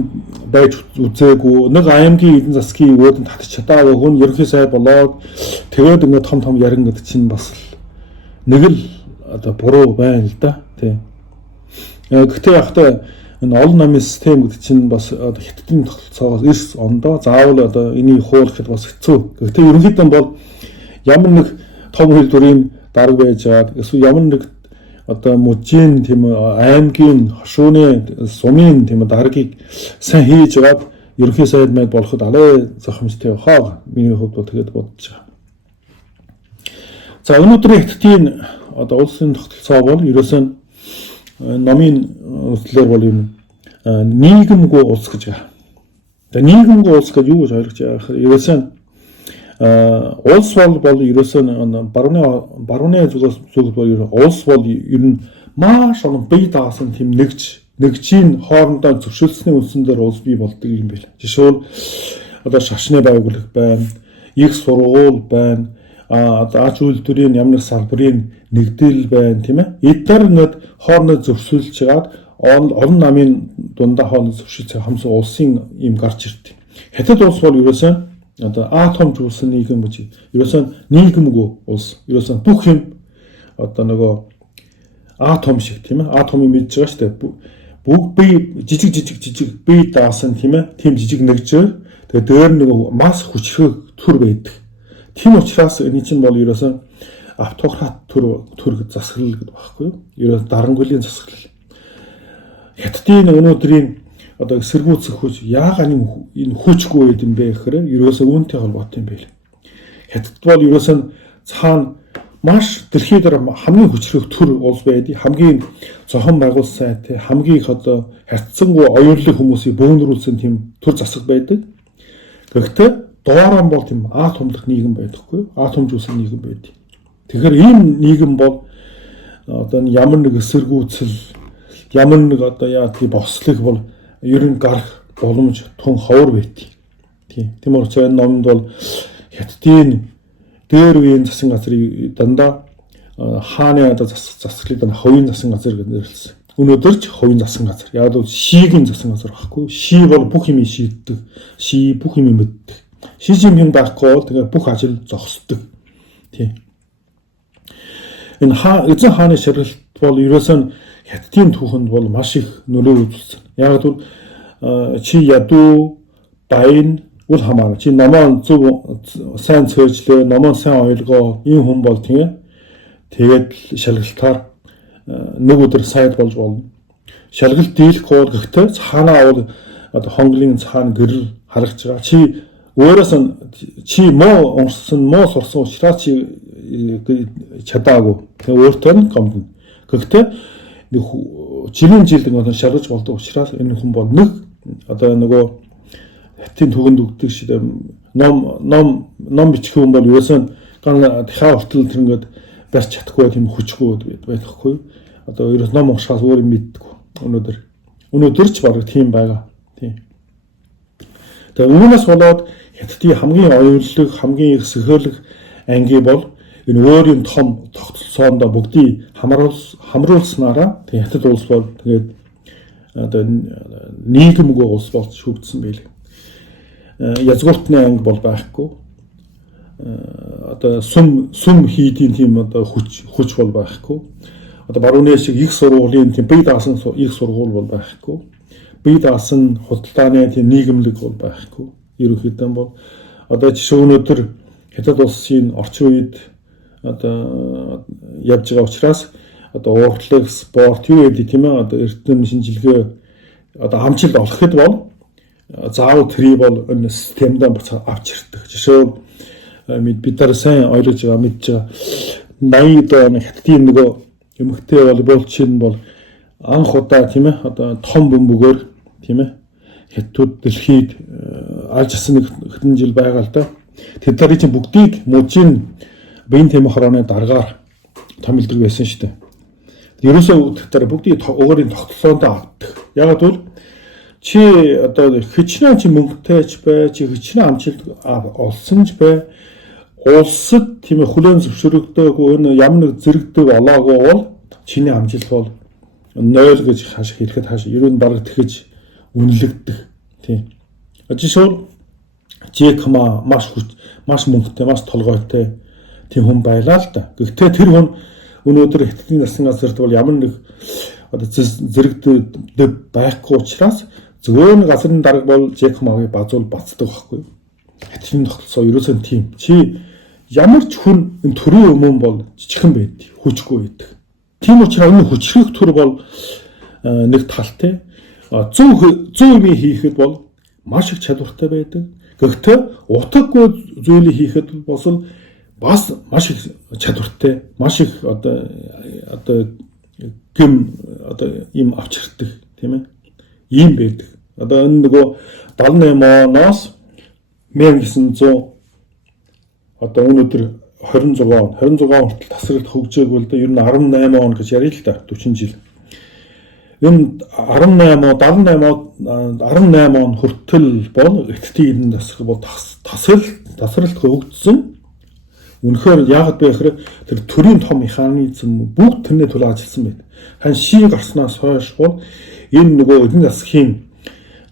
байж үзээгүй, нэг аймгийн эдийн засгийн өөдөнд татаж чадаагүй хүн ерөнхий сайд болоод тэгээд ингээд том ярин гэдэг чинь бас нэг л одоо буруу байна л да. Тийм. Гэхдээ яхтай энэ олон намын систем гэдэг чинь бас одоо хятадын тогтолцоогоос эрс ондоо заавал одоо энийг хуулахд бас хэцүү. Гэхдээ ерөнхийдөө бол ямар нэг том үйлдвэрийн дарга байж байгаа эсвэл ямар нэг одоо мужийн тийм аймгийн хошууны сумын тийм даргийг сайн хийж аваад ерөнхий сайд мэд болоход алай зохимжтой хаа миний хувьд бол тэгээд бодож байгаа. За өнөөдрийн хятадын одоо улсын тогтолцоо бол ерөөсөн номын үслэр бол юм нийгэмгүй улс гэж байгаа. Тэгээ нийгэмгүй улс гэж юу гэж ойлгож байгаа гэхээр ерөөсөн улс бол ерөөсөн барууны зүгээс бол улс бол ер нь маш олон бие даасан тийм нэгжийн хоорондоо зөвшөөрлсөний үндсэн дээр улс бий болдог юм байна. Жишээл одоо шашны байгууллага байна, их сургууль байна, аж үйлдвэрийн ямар нэг салбарын нэгдэл байна тийм ээ. Эдгээр ингээд хоорондоо зөвшөөрлж чагаад олон намын дундаа хоорондоо зөвшөөрлж хамсан улсын юм гарч ирдэг. Хятад улс бол ерөөсөн одоо атом зүйлсэн нийгэм гэж ерөөсөн нийгэмгүй улс. Ерөөсөн бүх юм одоо нөгөө атом шиг тийм ээ. Атомыг мэдж байгаа шүү дээ. Бүгд бие жижиг бие даасан тийм ээ. Тийм жижиг нэгжээ. Тэгээ дээр нөгөө масс хүчрэг төр байдаг. Тийм учраас энэ чинь бол ерөөсөн автократ төр засаглал гэдэг багхгүй юу? Ерөөс дарангуйлын засаглал. Хятадын өнөөдрийн одоо эсэргүүцэх хүч яагаад энэ хүчгүй байд юм бэ гэхээр ерөөсөө үүнтэй холбоотой юм байл. Хятад бол ерөөсөө цаана маш дэлхийд хамгийн хүчрэх төр улс байдаг. Хамгийн зохион байгуулсан сайт, хамгийн их одоо харьцангуй оюурлын хүмүүсийг бөөнрүүлсэн тийм төр засаг байдаг. Гэхдээ доороо бол тийм атомлох нийгэм байдаггүй. Атомжуулсан нийгэм байдаг. Тэгэхээр ийм нийгэм бол одоо ямар нэг эсэргүүцэл, ямар нэг одоо яа тийм бослог бол ер нь гарах боломж тун ховор байт. Тийм учраас энэ номонд бол хятадын дээр үеийн засгийн газрыг дандаа хааны одоо засаглалыг дандаа ховын засгийн газар гэж нэрлэсэн. Өнөөдөр ч ховын засгийн газар. Яг л шигийн засгийн газар байхгүй. Ши бол бүх юм шийддэг. Ши бүх юм мэддэг. Ши юм байхгүй бол тэгээ бүх ажил зогсдог. Тийм. Энэ эзэн хааны шаргалт бол ерөөсөн хятадын түүхэнд бол маш их нөлөө үзүүлсэн. Яг л чи ядуу баян үл хамааран чи номоо зөв сайн цөөжлөө, номоо сайн ойлгоо, ийм хүн бол тийм. Тэгээд шалгалтаар нэг өдөр сайд болж болно. Шалгалт дийлэхгүй бол гэхдээ цаанаа бол одоо хонглын цаана гэрэл харагч байгаа. Чи өөрөөс чи муу уншсан, муу сурсан учраас чи чадаагүй. Тэгээ өөртөө нь гомдно. Гэхдээ жилийн жилд шалгаж болдог учраас энэ хүн бол нэг одоо нөгөө хятадын төгөнд өгдөг шиг ном бичих хүн бол ерөөсөн гана дахиад хүртэл тэр ингээд барьж чадахгүй тийм хүчгүй байхгүй. Одоо ерөөс ном уншихаас өөр юм мэддэггүй. Өнөөдөр ч баг тийм байгаа. Тийм. Тэгээ үүнээс болоод Хятадын хамгийн оюунлаг, хамгийн их сөхөөлөх анги бол энэ өөрийн том тогтолцоонд бүгдийг хамруулснараа тэгээ Хятад улс бол тэгээд одоо нийгэмгүй улс болж шүгдсэн байлээ. Язгууртны анги бол байхгүй. Одоо сүм хийдийн тийм одоо хүч бол байхгүй. Одоо барууны шиг их сургуулийн тийм бие даасан их сургууль бол байхгүй. Бие даасан худалдааны тийм нийгэмлэг бол байхгүй. Ерөнхийдөө бол одоо жишээ өнөөдөр Хятад улсын орчин үед одоо явж байгаа учраас одоо уртлаг спорт юу гэдэг тийм ээ одоо эрдэм шинжилгээ одоо амжилт олоход бол заав тэрий бол энэ системд авч ирдэг. Жишээ нь бид нар сайн ойлгож байгаа мэдж байгаа 80-д оны Хятадын нөгөө эмэгтэй волейболчин бол анх удаа тийм ээ одоо том бөмбөгөөр тийм ээ Хятад дэлхийд алж асан нэг хэдэн жил байгаа л да. Тэд нар чинь бүгдийг мужийн биеийн тэмэх хорооны дараагаар томилдог байсан шүү дээ. Ерөөсөө тэд нар бүгдийг өөрийн тогтолцоонд авдаг. Яг бол чи одоо хичнээн чи мөнгөтэйч бай, чи хичнээн амжилт олсон ч бай, улсад тийм хүлээн зөвшөөрөгдөөгүй ямар нэг зэрэгдэг олоогүй бол чиний амжилт бол 0 гэж хааших хэлэхэд хааш ер нь бараг тэгэж үнэлэгдэх тийм. Жишээл Жек Ма маш мөнгөтэй, маш толгойтой тийм хүн байлаа л да. Гэхдээ тэр хүн өнөөдөр Хятадын засгийн газарт бол ямар нэг одоо зэрэгдэг байхгүй учраас зөвхөн газрын дарга бол Жек Магийг базуул бацдаг байхгүй. Хятадын тогтолцоо ерөөсөн тийм. Чи ямар ч хүн энэ төрийн өмнө бол жижигхэн байдаг, хүчгүй байдаг. Тийм учраас энэ хүчрэх төр бол нэг талтай. Зөв юм хийхэд бол маш их чадвартай байдаг. Гэхдээ утгагүй зүйлийг хийхэд бас маш их чадвартай, маш их одоо гэм одоо ийм авчирдаг тийм ээ. Ийм байдаг. Одоо энэ нөгөө 78 оноос 1900 одоо өнөөдөр 26 хүртэл тасралт хөгжөөг бол ер нь 18 он гэж ярил л да 40 жил. Энэ 18 он хүртэл бол Хятадын тасралт бол тасралт хөгжсөн. Үнэхээр яагаад бэ гэхээр тэр төрийн том механизм бүгд тэрний төлөө ажилласан байд. Хан шин гарснаас хойш бол энэ нөгөө эдийн засгийн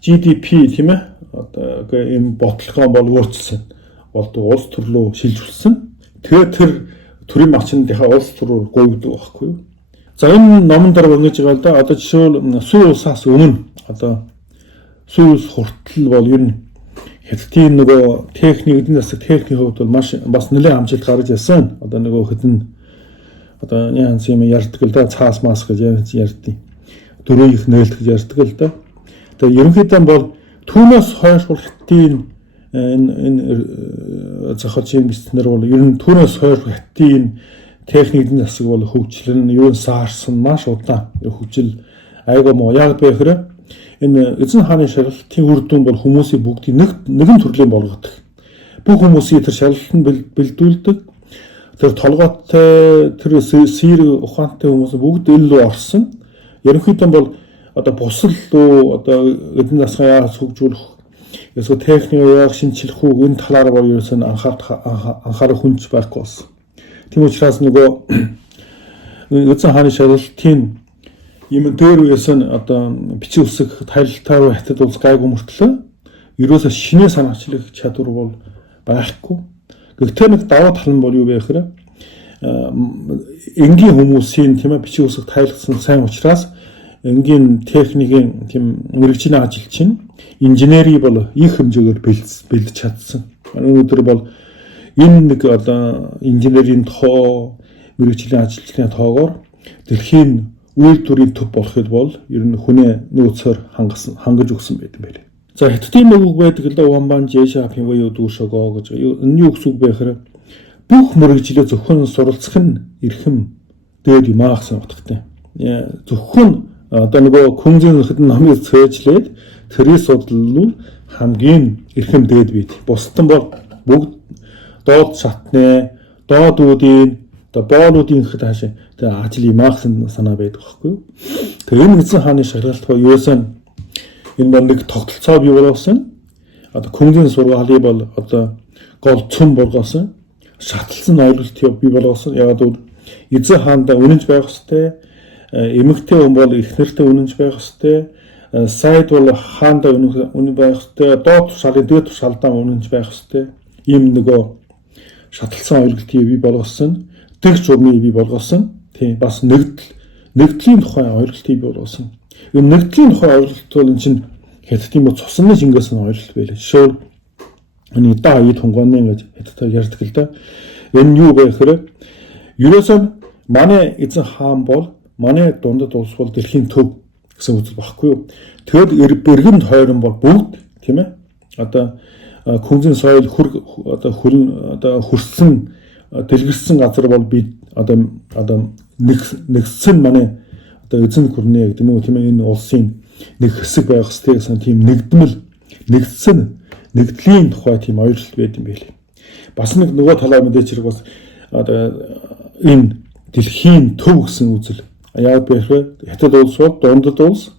GDP тийм ээ одоо ийм бодлогоо бол өөрчилсөн. Болдог улс төрлөө шилжүүлсэн. Тэгээд тэр төрийн малчныхаа улс төр рүү гойгдог байхгүй юу? За энэ номон дээр ингэж байгаа л да. Одоо жишээл сүү улсаас өмнө одоо сүү улс хүртэл бол ер нь Хятадын нөгөө техник эдийн засаг техникийн хувьд бол бас нэлээд амжилт гаргаж ирсэн. Одоо нөгөө хэдэн одоо янз юм ярьдаг л да. Цаас мас гэж ярьдیں۔ Дөрөв их нээлт гэж ярьдаг л да. Тэгээд ерөнхийдөө бол түүнээс хойш бол Хятадын энэ захиалчийн бизнеснэр бол ер нь түүнээс хойш Хятадын техник эдийн засаг бол хөгжлөн юу саарсан маш удаан хөгжил айгаа муу. Яг бэ гэхээр энэ эзэн хааны шалгалтын үр дүн бол хүмүүсийн бүгдийг нэгэн төрлийн болгодог. Бүх хүмүүсийн тэр шалгалтанд бэлдүүлдэг. Тэр толгойтой, тэр сэрэг ухаантай хүмүүс бүгд илүү орсон. Ерөнхийдөө бол одоо бусал руу одоо эдийн засгаа яаж хөгжүүлэх, эсвэл техник яаж шинжлэх үү энэ талаар бол ерөөсөн анхаарах хүнч байхгүй болсон. Тийм учраас нөгөө эзэн хааны шалгалтын ийм дээр үеэсэн одоо бичиг үсэг тайлалтаар Хятад улс гайгүй мөртлөө ерөөсөө шинэ санаачлах чадвар бол байхгүй. Гэхдээ нэг даваа тал нь бол юу вэ гэхээр энгийн хүмүүсийн тийм ээ бичиг үсэг тайлгсан сайн учраас энгийн техникийн тийм мэрэгжлийн ажилчин инженери бол их хэмжээгээр бэлдэж чадсан. Өнөөдөр бол энэ нэг одоо инженерийн тоо мэрэгжлийн ажилчны тоогоор дэлхийн үйлдвэрийн төв болоход бол ер нь хүний нөөцөөр хангаж өгсөн байдаг байлээ. За Хятадын нэг үг байдаг л да Вамбан Жэшапын буюу дүүшөгөө гэж. Энэ юу гэсэн үг бэ гэхээр бүх мэрэгжлээ зөвхөн суралцах нь эрхэм дээд юм аа гэсэн утгатай. Зөвхөн одоо нөгөө күнзийн хэдэн номыг цээжлээд тэрийг судлал хамгийн эрхэм дээд бий. Бусдын бол бүгд доод шатны, доодуудын, боолуудын гэхэд хаашаа тэгээ ажил юм аа гэсэн санаа байдаг байхгүй юу. Тэгээ энэ эзэн хааны шалгалт ба юусэн энэ бол нэг тогтолцоо бий болгосон. одоо Күнзийн сургаалыг бол одоо гол цөм болгосон шаталсан ойлголт бий болгосон. Яг эзэн хаандаа үнэнч байх ёстой. Эмэгтэй хүн бол эхнэртэй үнэнч байх ёстой. Сайд бол хаандаа үнэн байх ёстой. Доод тушаалын дээд тушаалдаа үнэнч байх ёстой. Ийм нөгөө шаталсан ойлголтыг бий болгосон. Дэх журмыг бий болгосон. Тийм бас нэгдлийн тухай ойлголтыг бий болгосон. Энэ нэгдлийн тухай ойлголт бол энэ чинь Хятадын бо цусны шингээс нь ойлголт байлаа. Жишээл энэ да ид хунганы гэж Хятадаар ярьдаг л да. Энэ юу вэ гэхээр ерөөсөө манай эзэн хаан бол манай дундад улс бол дэлхийн төв гэсэн үзэл багхгүй юу. Тэгэд бэргэнд хойрон бол бүгд тийм ээ. Одоо Күнзийн соёл хөрсөн дэлгэрсэн газар бол бид одоо нэгсэн манай одоо эзэн гүрнэ гэдэг юм уу тийм ээ. Энэ улсын нэг хэсэг байх хэрэгтэй гэсэн тийм нэгдлийн тухай тийм ойлголт байд юм байли. Бас нэг нөгөө талаар мэдээж хэрэг бас одоо энэ дэлхийн төв гэсэн үзэл. Яг бэхрэ Хятад улс бол дундад улс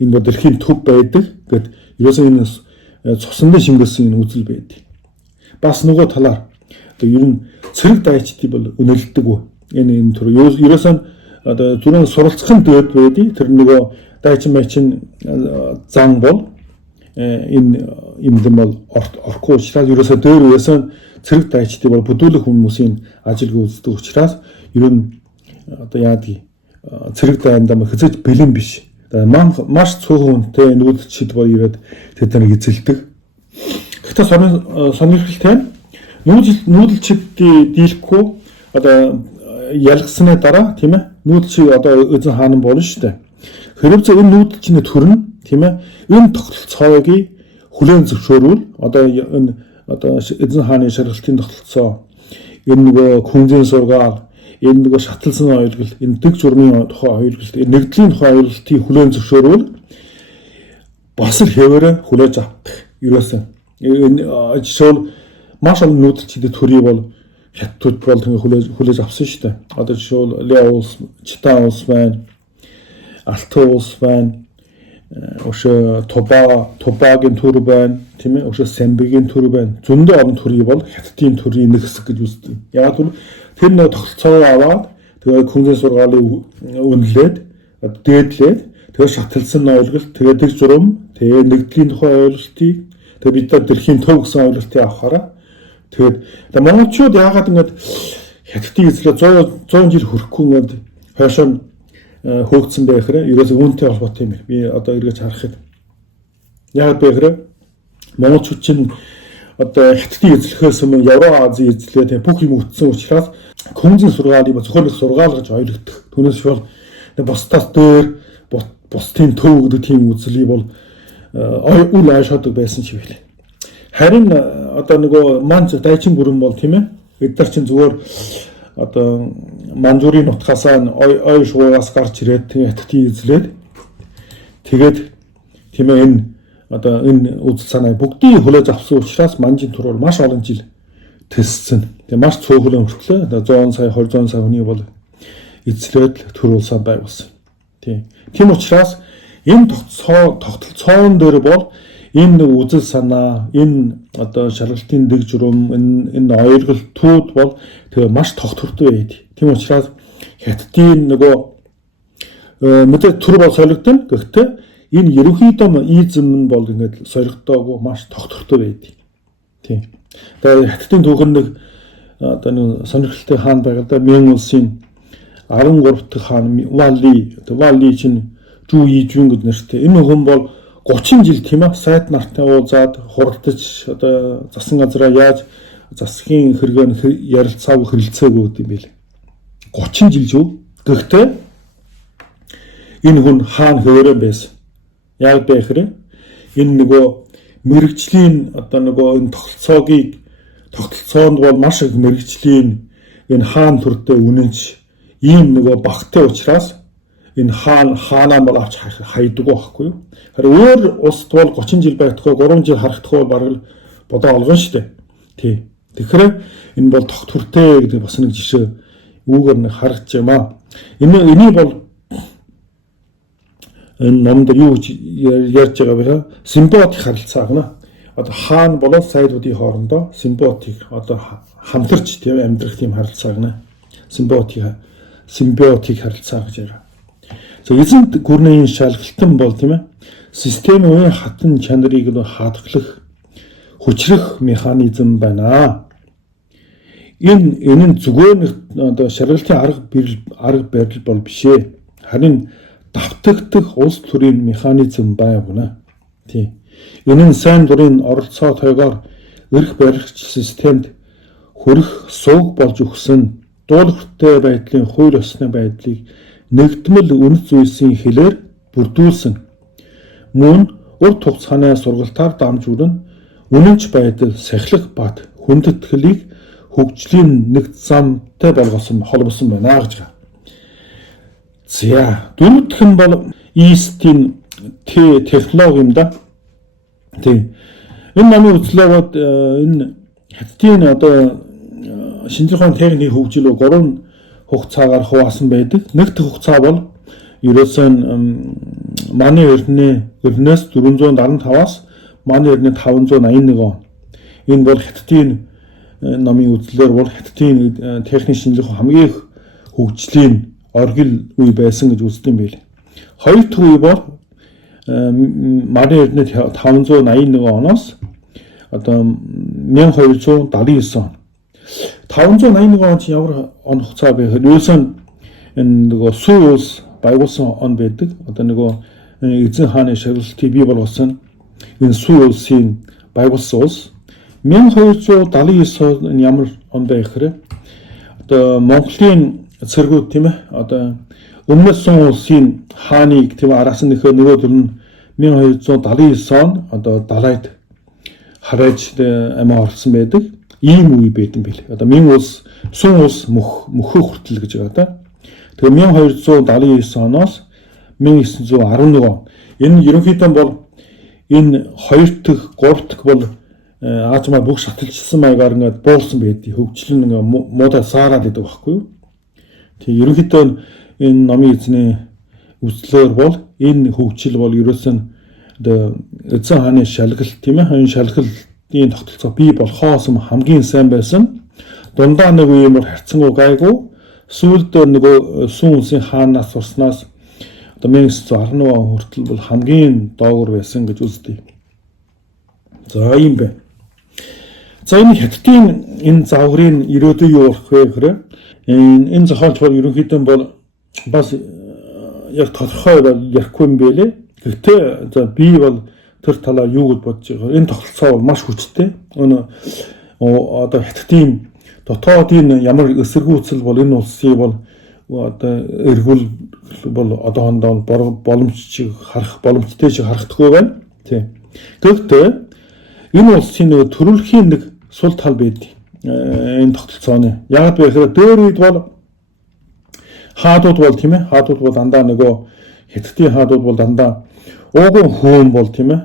энэ дэлхийн төв байдаг гэд ерөөсөө энэ цусны шингээсэн энэ үзэл байдаг. Бас нөгөө талаар одоо ер нь цэрэг дайчдыг бол үнэлдэг үү. Энэ төр ерөөсөө одоо түрүүн суралцахын дэд байдий тэр нөгөө дайчин майчин зан бол энэ юмдан бол орхгүй учраас ерөөсөө дээр үеэсэн цэрэг дайчдыг бол бүдүүлэх хүмүүсийн ажилгүй үздэг учраас ер нь одоо яадгийг цэрэг дайндаа хэзэж бэлэн биш. Маш цөөхөн үнэтэй нүүдэлчид бол ирээд тэднийг эзэлдэг. Гэхдээ сонирхолтой нүүдэлчидийг дийлэхгүй одоо ялгсны дараа тийм ээ нүүдэлчид одоо эзэн хаан болно шүү дээ. Хэрвээ энэ нүүдэлчний төрн тийм ээ энэ тогтолцоог хүлээн зөвшөөрвөл одоо энэ эзэн хааны шаргалтын тогтолцоо энэ нөгөө Күнзийн сургаал энэ нөгөө шаталсан ойлголт энэ дэг журмын тухай ойлголт энэ нэгдлийн тухай ойлголтыг хүлээн зөвшөөрвөл бас л хэвээрээ хүлээж авах ерөөсөн энэ жишээл маш олон нүүдэлчид төрий бол Хятад бол хүлээж авсан шүү дээ. Одоо жишээл Ляо улс, Читан улс байна, Алтай улс байна, өшөө Тубагийн төр байна, тийм ээ, өшөө Самбигийн төр байна. Зөндөө олон төрий бол Хятадын төрийн нэг хэсэг гэж үздэг. Яг нь тэр нэг тогтолцоо аваад тэгээ Күнзийн сургаалыг үнэлээд, дээдлээд, тэгээ шаталсан ойлголт, тэгээ дэг журам, тэгээ нэгдлийн тухай ойлголтыг, тэгээ бид нар дэлхийн төв гэсэн ойлголтыг авахаараа тэгээд монголчууд яагаад ингэж Хятадын эзлээ 100 жил хүрэхгүй ингэж хойшоо хөөгдсөн байх хэрэг ерөөсөө үүнтэй холбоотой юм. Би одоо эргэж харахад яагаад байх хэрэг монголчууд чинь одоо Хятадын эзлэхээс өмнө Евразийн эзлээ бүх юм өгсөн учраас Күнзийн сургаалыг зөвхөн нэг сургаал гэж ойлгодог. Түүнээс бол бусдаас дөр бусдын төв гэдэг тийм үзлий бол үл айшаадаг байсан ч байлээ. Харин одоо нөгөө манч дайчин бүрэн бол тийм ээ бид нар чинь зүгээр одоо Манжурийн нутгасаа ой шуугаас гарч ирээд Хятадын эзлээд тэгээд тийм ээ энэ одоо энэ үзэл санаа бүгдийг хүлээж авсан учраас манжийн төр бол маш олон жил тэссэн. Тэгээд маш цөөхөн өртлөө 100 сая 200 сая хүний бол эзлээд төр улсаа байгуулсан. Тийм учраас энэ тогтолцоон дээр бол энэ үзэл санаа, энэ одоо шаргалтын дэг журам, энэ ойлголтууд бол тэгээ маш тогтвортой байдаг. Тийм учраас Хятадын нөгөө мэдээ төр бол солигдсон. Гэхдээ энэ ерөнхийдөө эзэм нь бол ингээд солигдоогүй маш тогтвортой байдаг. Тийм. Тэгээ Хятадын түүхэн нэг одоо нэг сонирхолтой хаан байгаа да Мэн улсын 13 дахь хаан Вали чинь Жу Ижүн гэдэг нэртэй. Энэ хүн бол 30 жил тийм ээ сайд нартай уулзаад хуралдаж одоо засан газраа яаж засгийн хэрэгэн ярилцааг хэрэлцээг өгд юм бэл. 30 жил шүү. Гэхдээ энэ хүн хаан хөөрөн байсан. Яг бэхрэ энэ нөгөө мэрэгжлийн одоо нөгөө энэ тогтолцоонд бол маш их мэрэгжлийн энэ хаан төрдөө үнэнч ийм нөгөө багтай учраас энэ хаанаа бол авч хайдаг байхгүй юу. Харин өөр улсд бол 30 жил байхгүй 3 жил харагдах бол бараг бодоо олгон шүү дээ. Тий. Тэгэхээр энэ бол тогтвортой гэдэг бас нэг жишээ үүгээр нэг харагдаж байна. Энийг бол энэ номд юу ярьж байгаа вэ? Симбиотик харилцаа гэнэ. одоо хаана болоод сайдуудын хоорондоо симбиотик одоо хамтарч тийм амьдрах тийм харилцааг нэ симбиотик харилцаа гэж ярив. За эзэнт гүрний шалгалтан бол тийм ээ системийн хатан чанарыг хадгалах хүчрэх механизм байна. Энэ нь зүгээр одоо шалгалтын арга барил бол биш ээ. Харин давтагдах улс төрийн механизм байгна. Тийм. Энэ нь сайн дурын оролцоотойгоор эрх баригч системд хүрэх сууг болж өгсөн дуулууртай байдлын хууль ёсны байдлыг нэгдмэл үнэт зүйлсийн хэлээр бүрдүүлсэн. Мөн урт хугацааны сургалтаар дамжуулан үнэнч байдал сахилах бат хүндэтгэлийг хөгжлийн нэг замтай болгосон холбосон байна гэж байна. За дөрөвдөх нь бол EST-ийн технологи юм да. Тийм. Энэ намын үзлээд энэ хятадын одоо шинжлэх ухааны техникийн хөгжил рүү 3 хугацаагаар хуваасан байдаг. Нэг дэх хугацаа бол ерөөсөө манай эрдэнэс 475-аас манай эрдэнэ 581 он. Энэ бол хятадын намын үзлэлээр бол хятадын техник шинжлэх ухааны хамгийн их хөгжлийн оргил үе байсан гэж үздэг юм байл. Хоёр дахь үе бол манай эрдэнэ 581 оноос одоо 1279 он. 581 он чинь ямар он хугацаа бэ гэхээр ерөөсөн энэ нөгөө Сүй улс байгуулсан он байдаг. Одоо нөгөө эзэн хааны шагналтыг бий болгосон энэ Сүй улсын байгуулсан улс 1279 ямар он бэ гэхээр одоо Монголын цэргүүд тийм ээ одоо өмнөд Сун улсын хааныг тийм араас нь нөхөө нөгөө төр нь 1279 он одоо далайд хараж амиа орсон байдаг. Ийм үе байдсан бэл. Одоо Мин улс Сун улс мөхөө хүртэл гэж байгаа да. Тэгээ 1279 оноос 1911 он. Энэ ерөнхийдөө бол энэ хоёр дахь, гурав дахь бол аажмаа бүх шаталжсан маягаар ингээд буулсан байдаг. Хөгжил нь муудаа саарад идэг байхгүй юу? Тэгээ ерөнхийдөө энэ номын эзний үзлээр бол энэ хөгжил бол ерөөсөн одоо эзэн хааны шалгалт тийм ээ. Энэ шалгалтын тогтолцоо бий болохоос хамгийн сайн байсан. Дундаа нэг үе юм харьцангуй гайгүй. Сүүлд нөгөө Сун улсын хаанаас сурснаас одоо 1911 он хүртэл бол хамгийн доогуур байсан гэж үздэг. За юм бэ. За энэ хятадын энэ загварын ирээдүй юу болох вэ гэхээр энэ зохиолч бол ерөнхийдөө бол бас яг тодорхой бол ярихгүй юм байлээ. Гэхдээ за би бол тэр талаа юу гэж бодож байгаа. Энэ тогтолцоо бол маш хүчтэй. Өнөө одоо хятадын дотоодын ямар эсэргүүцэл бол энэ улсыг бол одоо эргүүл бол одоохондоо боломжтой шиг харагдахгүй байна. Тийм. Гэхдээ энэ улсын нэг төрөлхийн нэг сул тал байдаг. Энэ тогтолцооны. Яг вэ гэхээр дээр үед бол хаадууд бол тийм ээ. Хаадууд бол дандаа нөгөө хятадын хаадууд бол дандаа ууган хүүн бол тийм ээ.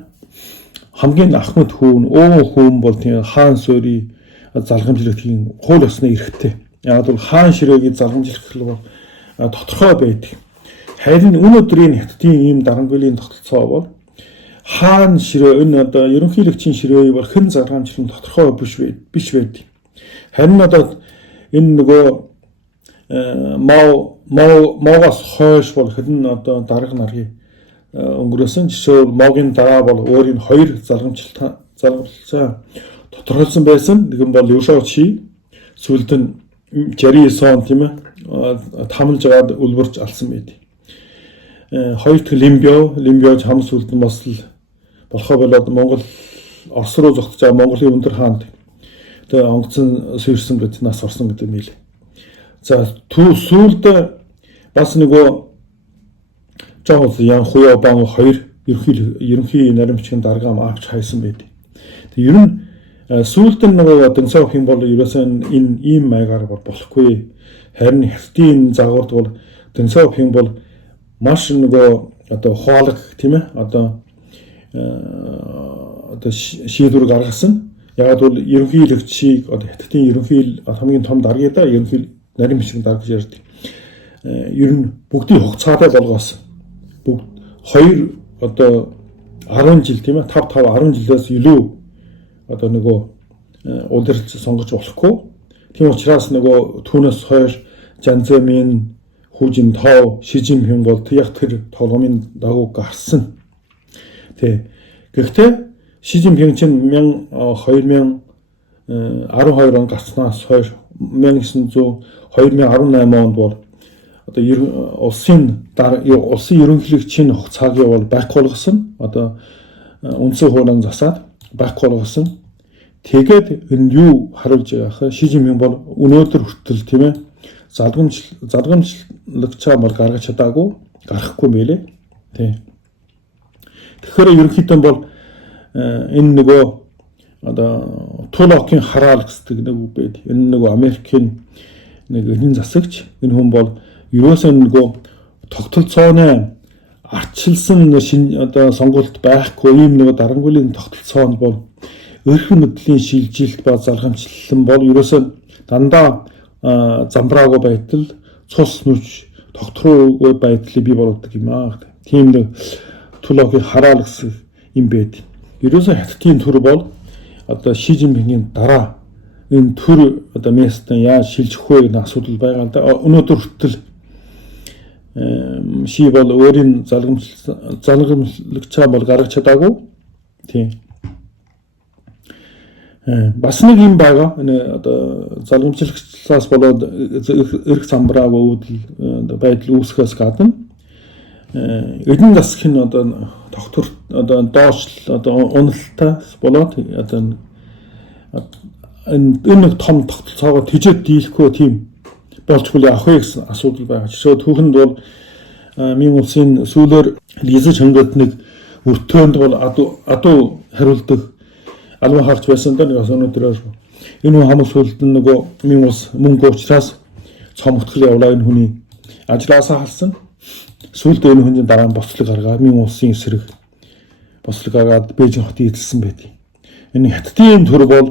Хамгийн ахмад хүүн, ууган хүүн бол тийм хаан суурийг залгамжлахын хууль ёсны эрхтэй. Яг бол хаан ширээгийг залгамжлах бол тодорхой байдаг. Харин өнөөдрийн хятадын ийм дарангуйлын тогтолцоо бол хаан ширээ энэ одоо ерөнхийлөгчийн ширээ бол хэн залгамжлах тодорхой биш байдаг. Харин одоо энэ нөгөө Маогоос хойш бол хэн одоо дарга нарыг өнгөрөөсөн жишээ нь Маогийн дараа бол өөрийн хоёр залгамжлалцаа тодорхойлсон байсан. Нэгэн бол Юшоочи сүүлд нь 69 он тийм ээ тамлж аваад үлбэрч алсан байд. Хоёр дахь Лимбио хам сүүлд нь бас л болохоо болоод Монгол Орос руу зогтож байгаа Монголын өндөр хаанд тэгээ онгоцон сэрсэн гэж нас орсон гэдэг юм ийм. За сүүлд бас нөгөө Жохол Ян Хуяо Бан хоёр ерөнхий наримчгийн даргаам авч хайсан байд. Тэг ер нь сүүлд нь нөгөө Дэнсао хэм бол ерөөсөн энэ ийм маягаар болохгүй. Харин хятадын загвард бол Дэнсао хэм бол маш нөгөө одоо хоолог тийм ээ одоо шийдвэр гаргасан. Яг бол ерөнхийлөгчийг одоо хятадын ерөнхий хамгийн том даргыг да ерөнхий наримчгийн дарга гэж ярьдаг. Ер нь бүгдийн хугацаатай болгоос бүгд 2 одоо 10 жил тийм ээ 5 10 жилээс илүү одоо нөгөө удирдах сонгож болохгүй. Тийм учраас нөгөө түүнээс хойш Жан Зэмин, Ху Жинтао, Ши Жинпин бол яг тэр толгомын дагуу гарсан. Гэхдээ Ши Жинпин чинь 2012 он гарснаас хойш 2018 онд бол одоо улсын ерөнхийлөгчийн хугацааг бол байхгүй болгосон. Одоо үндсэн хуулийн засаад байхгүй болгосон. Тэгээд энэ юу харуулж байгаа хэ Ши Жинпин бол өнөөдөр хүртэл тийм ээ залгамжлагчаа бол гаргаж чадаагүй, гарахгүй мэлээ. Тэгэхээр ерөнхийдөө бол энэ нөгөө одоо Тулокийн хараал гэдэг нэг үг байд. Энэ нөгөө Америкийн нэг энийн засагч энэ хүн бол ерөөсөө нөгөө тогтолцооны арчилсан одоо сонгуульд байхгүй ийм нэг дарангуулын тогтолцоонд бол өрхөн мэдлийн шилжилт ба залгамжлалан бол ерөөсөө дандаа замбраагүй байтал цус нүч тогтроогүй байдлыг бий болгодог юм аа. Тийм нэг Тулокийн хараал гэсэн юм байд. Ерөөсөө хятадын төр бол одоо Ши Жинпингийн дараа энэ төр одоо местэн яаж шилжих вэ гэдэг асуудал байгаа л да. Өнөөдөр хүртэл Ши бол өөрийн залгамжлагчаа бол гаргаж чадаагүй. Тийм. Бас нэг юм байгаа. Одоо залгамжлагчлаас болоод эрх замбраагүй үүдэл байдал үүсгэхээс гадна эдийн засгийн одоо тогтвор одоо доошлол одоо уналтаас болоод одоо энэ том тогтолцоогоо тэжээд дийлэхгүй тийм болж хүлээ авах вэ гэсэн асуудал байгаа. Жишээ түүхэнд бол минь улсын сүүлээр лизэж хөнгөт нэг өртөөнд бол адуу хариулдаг албан харж байсан даа нэг өнөөдөр энэ хамаг сүлдэн нөгөө минь улс мөнгө учраас цомгтгол явлаа энэ хүний ажлаасаа халсан. Сүүлд энэ хүний дараа бослог гаргаад минь улсын эсрэг бослог гаргаад Бээжин хотыг эзэлсэн байдаг. Энэ хятадын төр бол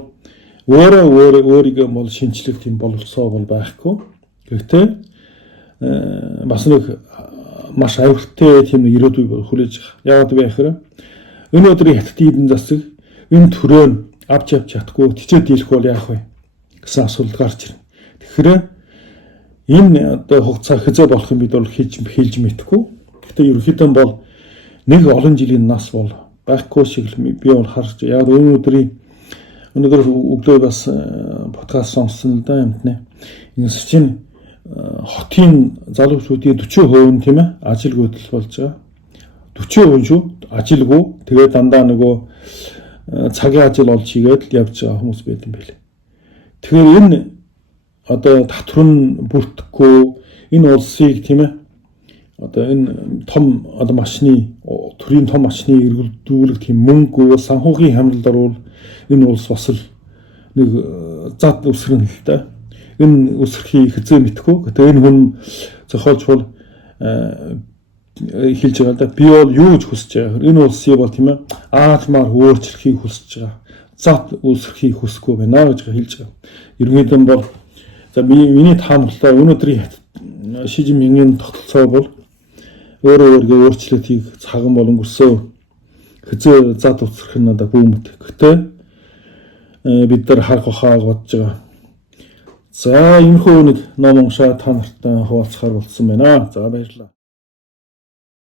өөрийгөө бол шинжлэх тийм боловсроо бол байхгүй. Гэхдээ бас нэг маш аюултай тийм ирээдүй бол хүлээж байгаа. Яагаад вэ гэхээр өнөөдрийн хятадын эдийн засаг энэ төрөө авч чадахгүй тичээд дийлэх бол яах вэ гэсэн асуулт гарч ирнэ. Тэгэхээр энэ одоо хугацаа хэзээ болох юм бид бол хэлж мэдэхгүй. Гэхдээ ерөнхийдөө бол нэг олон жилийн нас бол байхгүй шиг би бол харж яг өнөөдөр өглөө бас подкаст сонссон л да юмтнэ. Энэ чинь хотын залуучуудын 40% тийм ээ ажилгүйдэл болж байгаа. 40% шүү. Ажилгүй. Тэгээд дандаа нөгөө цагийн ажил олж хийгээд л явж байгаа хүмүүс байт юм билээ. Тэгэхээр энэ одоо татвар бүрдэхгүй энэ улсыг тийм ээ одоо энэ том одоо машины төрийн том машины эргэлдүүлэх тийм мөнгө санхүүгийн хамралд орвол энэ улс бас л нэг зад өсгөн л та. Энэ өсрөхийг хэзээ мэдхгүй. Тэгээ энэ хүн зохиолч бол хэлж байгаа да. Би бол юу гэж хүсэж байгаа. Энэ улсыг бол тийм ээ аалмаар өөрчлөхийг хүсэж байгаа. Зад өсрөхийг хүсэхгүй байна гэж хэлж байгаа. Ерөнхийдөө бол за миний таамаглалаа өнөөдрийн Ши Жинпингийн тогтолцоо бол өөрөөгөө өөрчлөлтийг цаган болон өсөө хэзээ зад өсрөх нь надад бүүмэд. Гэхдээ бид нар харах хаа бодож байгаа. За энэ хөө нэг ном уншаа та нартай хуваалцахаар болсон байна. За баярлалаа.